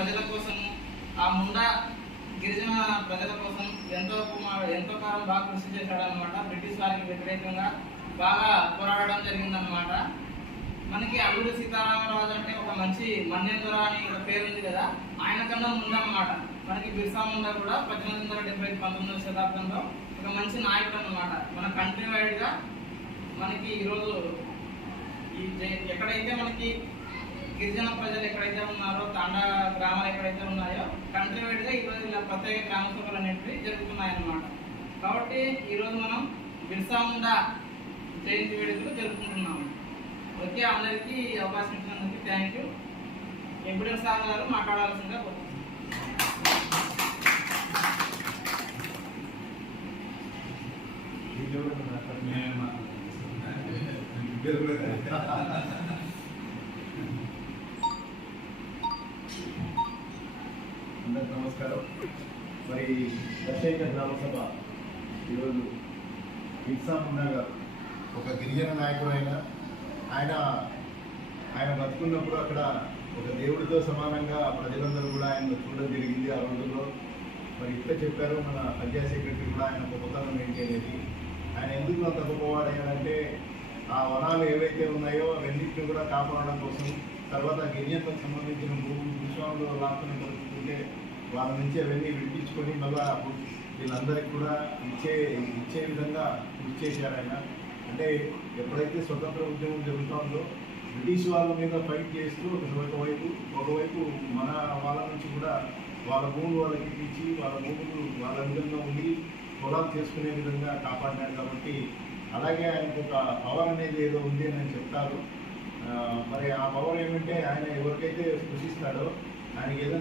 ప్రజల కోసం, ఆ ముండా గిరిజన ప్రజల కోసం ఎంతో కాలం బాగా కృషి చేశాడనమాట. బ్రిటిష్ వారికి వ్యతిరేకంగా బాగా పోరాడడం జరిగిందనమాట. మనకి అల్లూరి సీతారామరాజు అంటే ఒక మంచి మన్నేంద్ర అని ఒక పేరు ఉంది కదా, ఆయన కన్నా ముందన్నమాట. మనకి బిర్సా ముండా కూడా 1870 19వ శతాబ్దంలో ఒక మంచి నాయకుడు అన్నమాట. మన కంట్రీ వైడ్గా మనకి ఈరోజు ఎక్కడైతే మనకి గిరిజన ప్రజలు ఎక్కడైతే ఉన్నారో, తాండా గ్రామాలు ఎక్కడైతే ఉన్నాయో, కంట్రీ వైడ్గా ఈరోజు ఇలా ప్రత్యేక గ్రామ సభలు అనేటివి జరుగుతున్నాయన్నమాట. కాబట్టి ఈరోజు మనం బిర్సా ముండా జయంతి వేడుకలు జరుపుకుంటున్నాము. ఓకే, అందరికీ అవకాశం ఇచ్చినందుకు థ్యాంక్ యూ. ఎంపీడీఓ సార్ గారు మాట్లాడాల్సిందిగా కోరుతున్నాను. అందరికి నమస్కారం. మరి ప్రత్యేక గ్రామ సభ ఈరోజు బిర్సా ముండా గారు ఒక గిరిజన నాయకుడు ఆయన బతుకున్నప్పుడు అక్కడ ఒక దేవుడితో సమానంగా ప్రజలందరూ కూడా ఆయన చూడడం జరిగింది. ఆ రోజుల్లో మరి ఇట్లా చెప్పారు మన పంచాయత్ సెక్రటరీ కూడా ఆయన గొప్పతనం ఏంటి అనేది. ఆయన ఎందుకు అంత గొప్పవాడయ్యాడంటే ఆ వనాలు ఏవైతే ఉన్నాయో అవన్నింటినీ కూడా కాపాడడం కోసం, తర్వాత గిరిజనకు సంబంధించిన భూస్వాములు లాక్కుని దొరుకుతుంటే వాళ్ళ నుంచి అవన్నీ విడిపించుకొని మళ్ళా వీళ్ళందరికీ కూడా ఇచ్చే విధంగా కృషి చేశారు ఆయన. అంటే ఎప్పుడైతే స్వతంత్ర ఉద్యమం జరుగుతుందో బ్రిటిష్ వాళ్ళ మీద ఫైట్ చేస్తూ ఒకవైపు మన వాళ్ళ నుంచి కూడా వాళ్ళ భూములు వాళ్ళకి ఇచ్చి వాళ్ళ భూములు వాళ్ళ విధంగా ఉండి పొలాలు చేసుకునే విధంగా కాపాడినారు. కాబట్టి అలాగే ఆయనకు ఒక పవర్ అనేది ఏదో ఉంది అని చెప్తారు. మరి ఆ పవర్ ఏమంటే ఆయన ఎవరికైతే స్పృశిస్తాడో ఆయనకి ఏదైనా